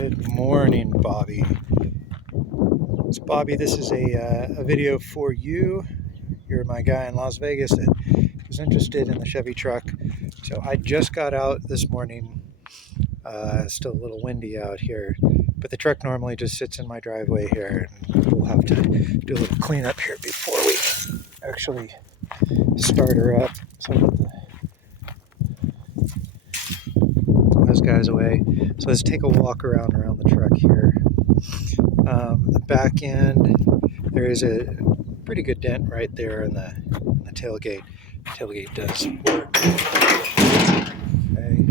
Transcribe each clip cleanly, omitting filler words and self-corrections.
Good morning, Bobby. It's Bobby. This is a video for you. You're my guy in Las Vegas that was interested in the Chevy truck. So I just got out this morning. Still a little windy out here, but the truck normally just sits in my driveway here, and we'll have to do a little cleanup here before we actually start her up. So those guys away. So let's take a walk around the truck here. The back end, there is a pretty good dent right there in the tailgate. The tailgate does work. Okay.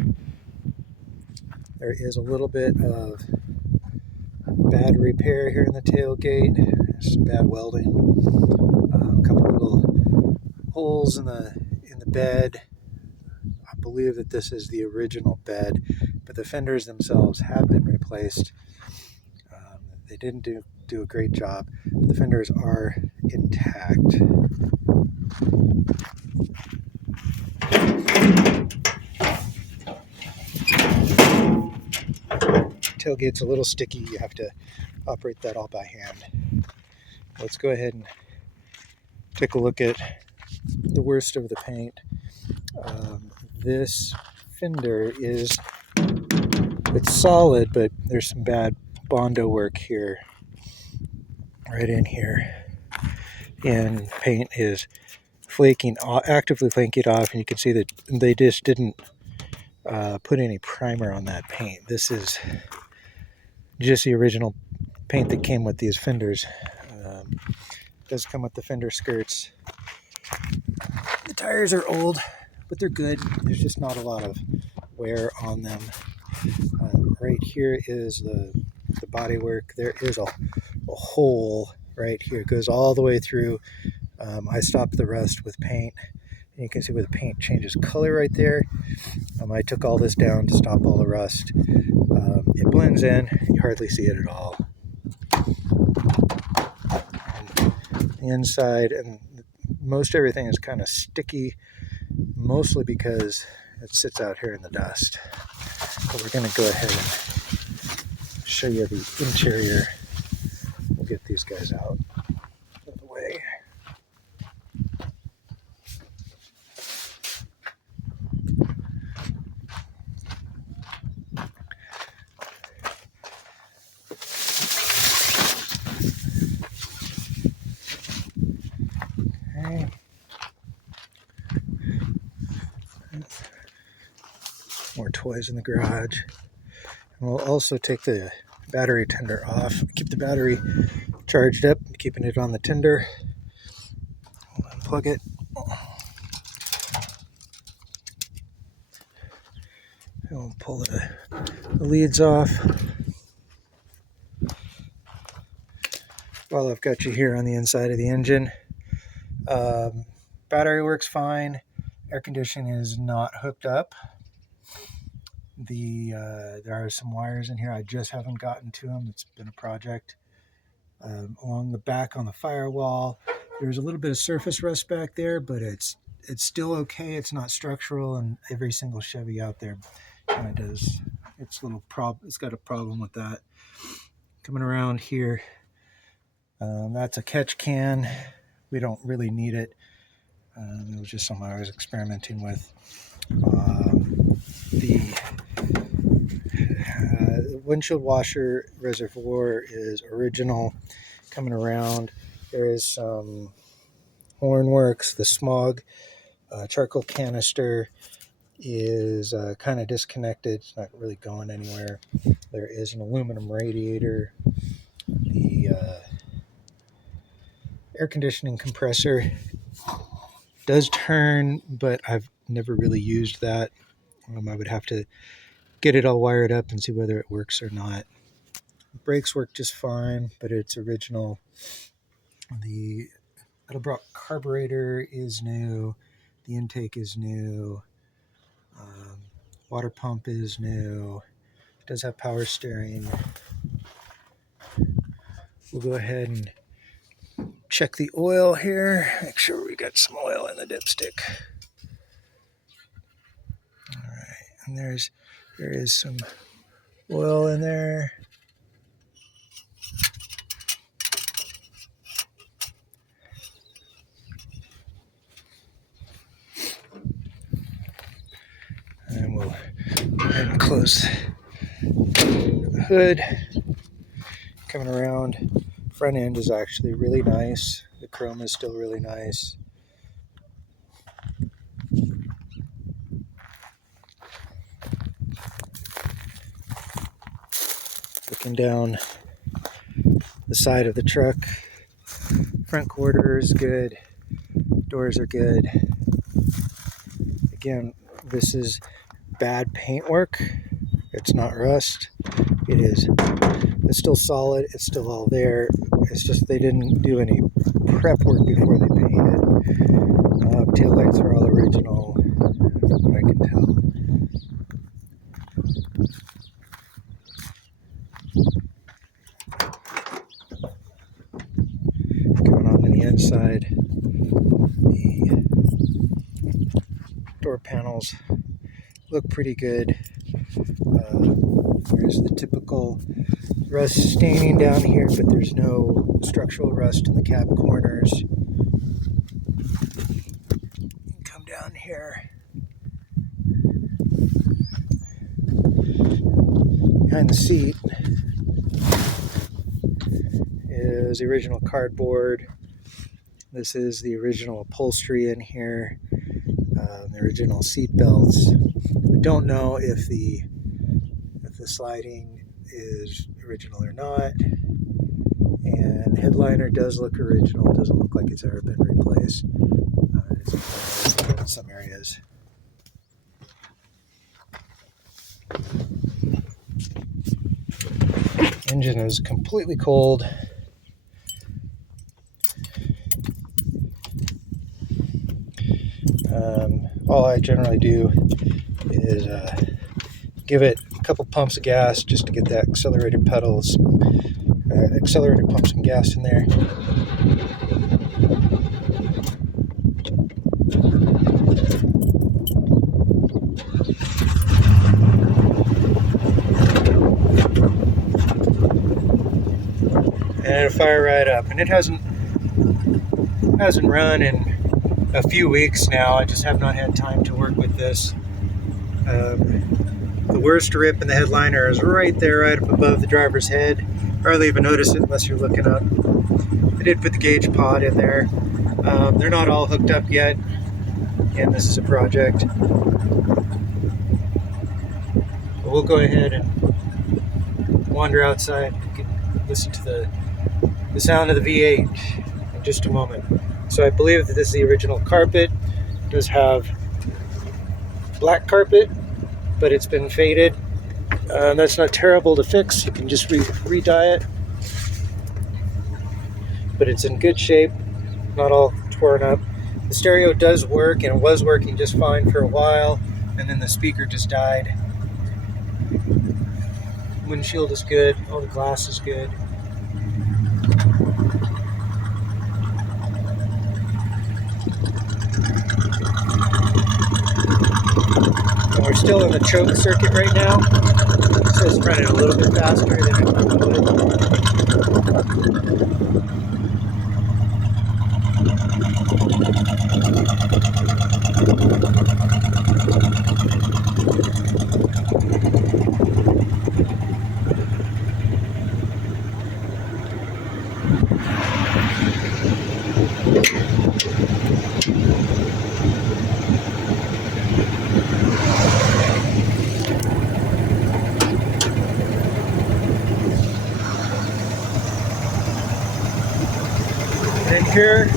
There is a little bit of bad repair here in the tailgate. Some bad welding. A couple little holes in the bed. I believe that this is the original bed, but the fenders themselves have been replaced. They didn't do a great job. The fenders are intact. Tailgate's a little sticky. You have to operate that all by hand. Let's go ahead and take a look at the worst of the paint. This fender it's solid, but there's some bad Bondo work here, right in here, and paint is actively flaking off, and you can see that they just didn't put any primer on that paint. This is just the original paint that came with these fenders. It does come with the fender skirts. The tires are old, but they're good. There's just not a lot of wear on them. Right here is the body work. There is a hole right here. It goes all the way through. I stopped the rust with paint, and you can see where the paint changes color right there. I took all this down to stop all the rust. It blends in. You hardly see it at all. The inside and most everything is kind of sticky, mostly because it sits out here in the dust. But we're going to go ahead and show you the interior. We'll get these guys out of the way. Okay. More toys in the garage. And we'll also take the battery tender off. Keep the battery charged up, keeping it on the tender. We'll unplug it. And we'll pull the leads off. While I've got you here on the inside of the engine, battery works fine. Air conditioning is not hooked up. There are some wires in here. I just haven't gotten to them. It's been a project. Along the back on the firewall, there's a little bit of surface rust back there, but it's still okay. It's not structural, and every single Chevy out there kind of does. It's got a problem with that. Coming around here, that's a catch can. We don't really need it. It was just something I was experimenting with. The windshield washer reservoir is original. Coming around, there is some hornworks. The smog charcoal canister is kind of disconnected. It's not really going anywhere. There is an aluminum radiator. The air conditioning compressor does turn, but I've never really used that. I would have to get it all wired up and see whether it works or not. Brakes work just fine, but it's original. The Edelbrock carburetor is new. The intake is new. Water pump is new. It does have power steering. We'll go ahead and check the oil here. Make sure we got some oil in the dipstick. All right, and there is some oil in there. And we'll go ahead and close the hood. Coming around, front end is actually really nice. The chrome is still really nice. Looking down the side of the truck, front quarter is good, doors are good. Again, this is bad paintwork. It's not rust. It's still solid. It's still all there. It's just they didn't do any prep work before they painted. Taillights are all original, what I can tell. Going on to the inside, the door panels look pretty good. There's the typical rust staining down here, but there's no structural rust in the cab corners. Come down here. Behind the seat is the original cardboard. This is the original upholstery in here, the original seat belts. I don't know if the sliding is original or not. And headliner does look original. It doesn't look like it's ever been replaced. In some areas. Engine is completely cold. All I generally do is give it a couple pumps of gas just to get that accelerated pump some gas in there. And it'll fire right up. And it hasn't run in a few weeks now. I just have not had time to work with this. The worst rip in the headliner is right there, right up above the driver's head. Hardly even notice it unless you're looking up. I did put the gauge pod in there. They're not all hooked up yet. Again, this is a project. But we'll go ahead and wander outside. You can listen to the sound of the V8 in just a moment. So I believe that this is the original carpet. It does have black carpet, but it's been faded. That's not terrible to fix. You can just re-dye it. But it's in good shape, not all torn up. The stereo does work, and it was working just fine for a while, and then the speaker just died. Windshield is good, all the glass is good. And we're still in the choke circuit right now, so it's running a little bit faster than it normally and here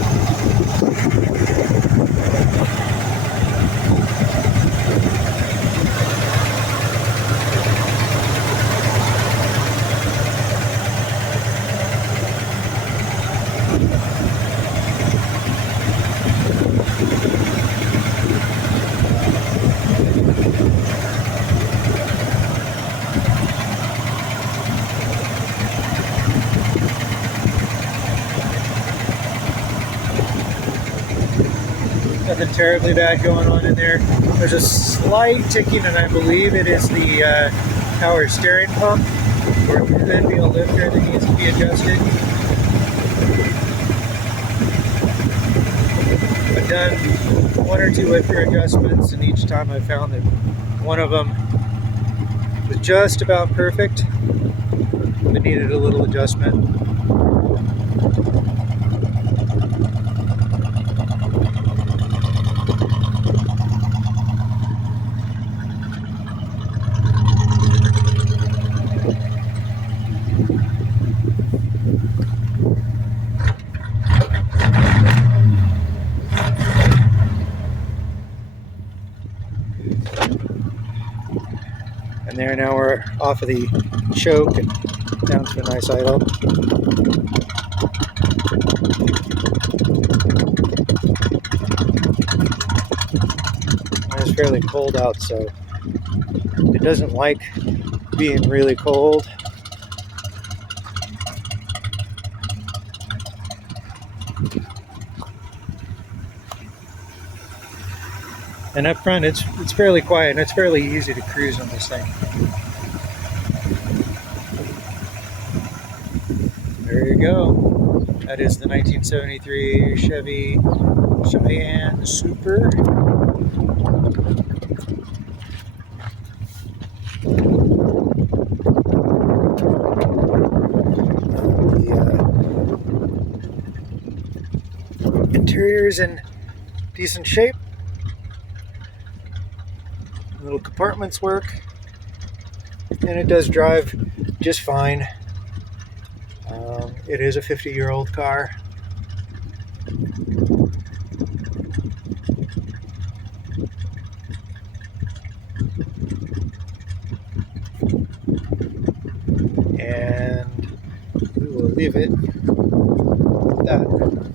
nothing terribly bad going on in there. There's a slight ticking, and I believe it is the power steering pump, or it could be a lifter that needs to be adjusted. I've done one or two lifter adjustments, and each time I found that one of them was just about perfect, but needed a little adjustment. And there, now we're off of the choke and down to a nice idle. It's fairly cold out, so it doesn't like being really cold. And up front, it's fairly quiet, and it's fairly easy to cruise on this thing. There you go. That is the 1973 Chevy Cheyenne Super. The interior is in decent shape. Little compartments work, and it does drive just fine. It is a 50-year-old car. And we will leave it at that.